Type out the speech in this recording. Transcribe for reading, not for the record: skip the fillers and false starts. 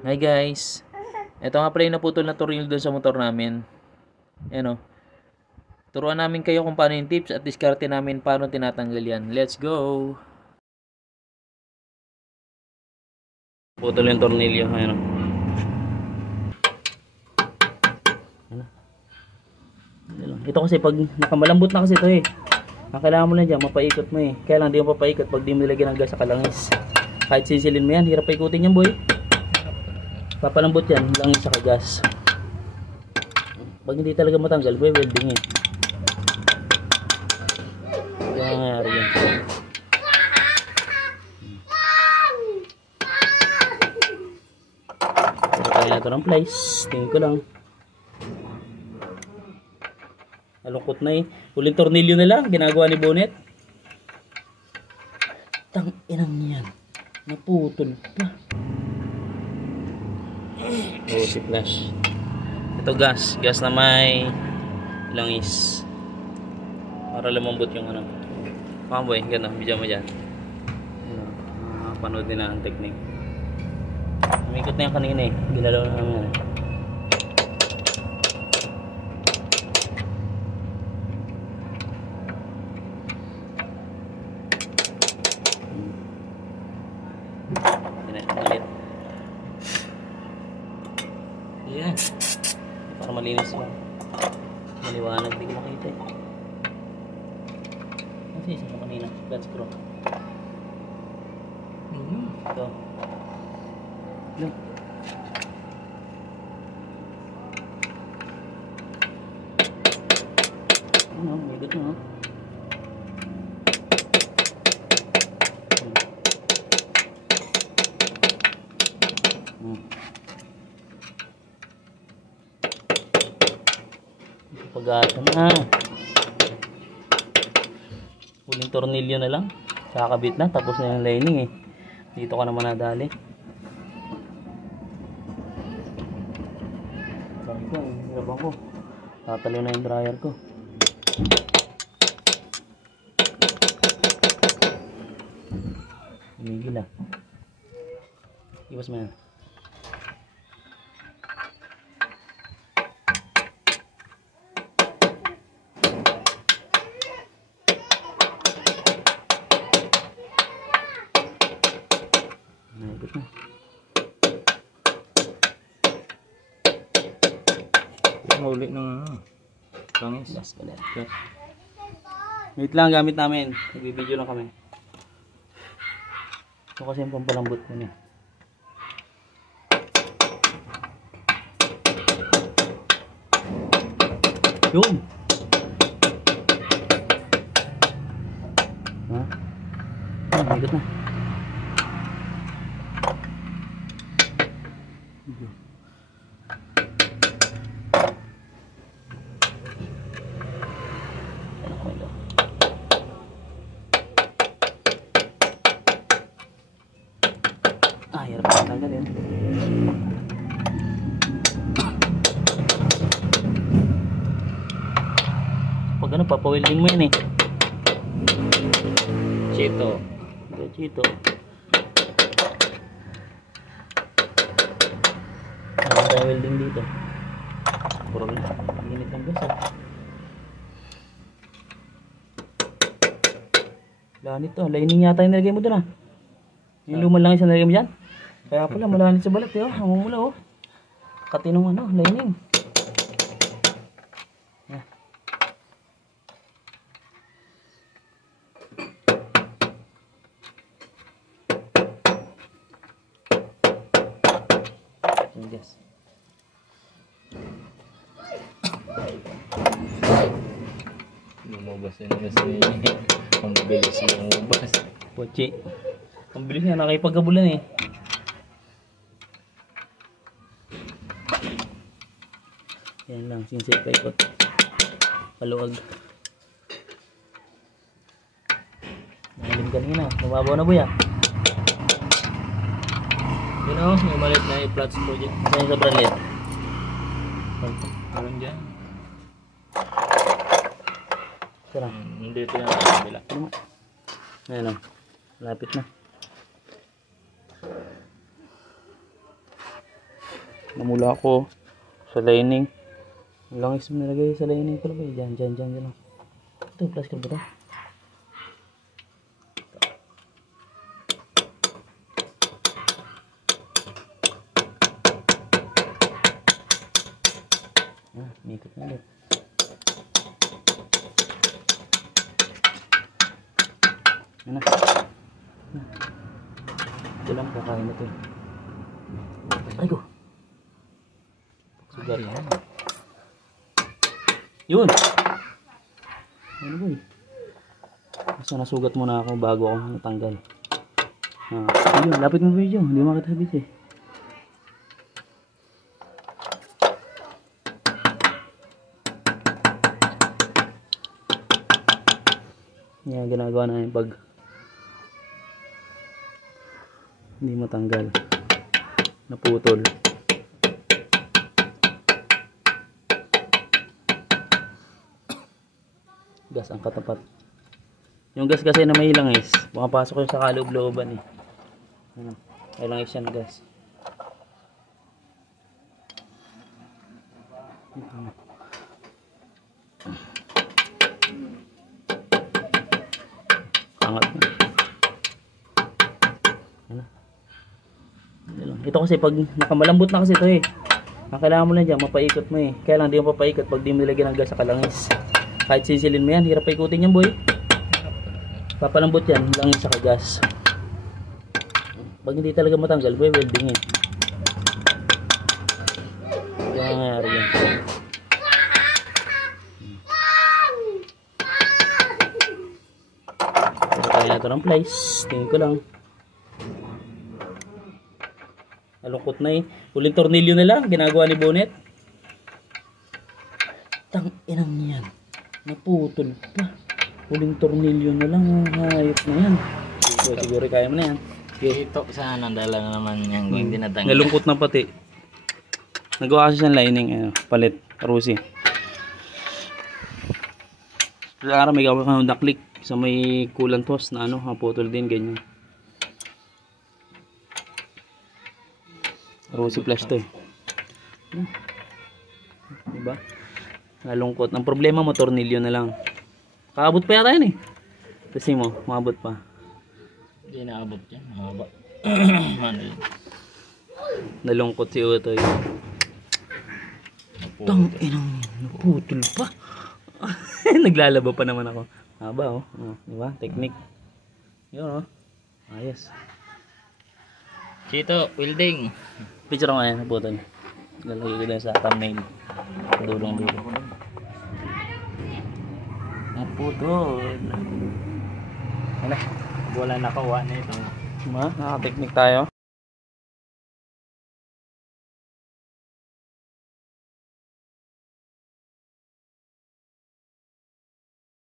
Hi guys, ito nga pala yung naputol na tornilyo doon sa motor namin. Ayan o. Turuan namin kayo kung paano yung tips at diskarte namin paano tinatanggal yan. Let's go! Putol yung tornilyo. Ayan o. Ito kasi pag nakamalambot na kasi ito eh. Ang kailangan mo lang dyan, mapaikot mo eh. Kaya lang di mo papaikot pag di mo nilagyan ng gas sa kalangis. Kahit sisilin mo yan, hirap paikutin yan boy. Papalambot yan, langis sa gas. Pag hindi talaga matanggal, welding eh. Ito ang nangyari yan. Tayo na ito ng plies. Tingin ko lang. Malungkot na eh. Huling tornilyo na lang, ginagawa ni Bonnet. Tang inang yan. Naputol pa. Oh, si flash. Ito gas. Gas na may langis. Para lumambot yung ano. Mga boy, gano'n. Bidyan mo dyan. Panood din na ang technique. Umikot na yung kanina eh. Ginalaw na namin yan. Ayan. Para malinis lang. Maliwanag, hindi ko makita eh. Kasi isa mo kanina. Flat screw. Ito. Yan. Ano, may got na ha. Pagatan na. Huling tornilyo na lang. Kakabit na. Tapos na yung lining eh. Dito ka naman nadali. Sabi ko, hirabang ko. Tatalo na yung dryer ko. Humigil ah. Iwas mo yan. Naikot na. Huli ng langis. Gas pa din. Wait lang, gamit namin. Nagbibideo lang kami. Ito kasi yung pampalambot ko niya. Yun! Ha? Naikot na. Hirap na tanggal yun. Pag ano, papawelding mo yun eh. Chito. Chito. Ano tayo welding dito? Puro na. Init ng gas ah. Lanit to. Lining yata yung nilagay mo dun ah. Yung luman lang yung nilagay mo dyan. Kaya pala malanit sa balat eh, oh. Namumula oh. Katinong ano, lining. Yeah. Yes. Lumabas yun kasi ang bilis lumabas. Pochi. Ang bilis niya, nakipagkabulan eh. Yan lang, sinsip pa ikot. Paluag. Nahalim kanina, mababaw na buya. Yun o, may malit na i-flat screw dyan. Saan yung sobrang lit? Parang dyan. Sarang. Dito yan sa kabila. Ayan o, lapit na. Namula ako sa lining. Langis mo nilagay sa lining pala ba? Diyan lang. Ito, plastic ba ito? Ikot na ulit. Yan na. Ito lang, kakain na ito. Ay ko. Sugar yan. Yun. Ano ba eh? Basta nasugat muna ako bago ako natanggal. Ayun, lapit mo video. Hindi makita sa video eh. Yan, ginagawa namin pag hindi matanggal, naputol. Gas ang katapat. Yung gas kasi na may langis, pumapasok yung sa kaloob-looban eh. Ano, may langis yan gas. Angat na. Ito kasi pag nakamalambot na kasi ito eh. Kailangan mo lang dyan, mapaikot mo eh. Kaya lang di mo papaikot pag di mo nilagyan ng gas sa kalangis. Kahit sisilin mo yan, hirap paikutin yan boy. Papalambot yan, langis sa gas. Pag hindi talaga matanggal, boy, welding eh. Kaya nangyari yan. Kaya na ito ng plies. Tingin ko lang. Nalungkot na eh. Huling tornilyo na lang. Ginagawa ni Bonnet. Tang inang yan. Naputol pa. Huling tornilyo na lang. Hayop na yan. Siguro kaya mo na yan. Okay. Ito sana dala naman yung hindi natanggal. Nalungkot na pati. Nagawa kasi siyang lining. Palit. Rusi. Kaya may gawa ka ng daklik. Sa may coolant hose na naputol din. Ganyan. Rosy flash to eh. Diba? Nalungkot. Ang problema mo, tornilyo na lang. Kaabot pa yata yan eh. Kasi mo, maabot pa. Hindi naabot yan. Mahaba. Nalungkot si Utoy. Tang inang naputol pa. Naglalaba pa naman ako. Haba oh. Diba? Technique. Yun oh. Ayos. Chito, welding. Picture ko ngayon, naputol. Lalagay ko din sa thumbnail. Dulong-dulong. Naputol. Wala nakawa na ito. Diba? Naka-technique tayo.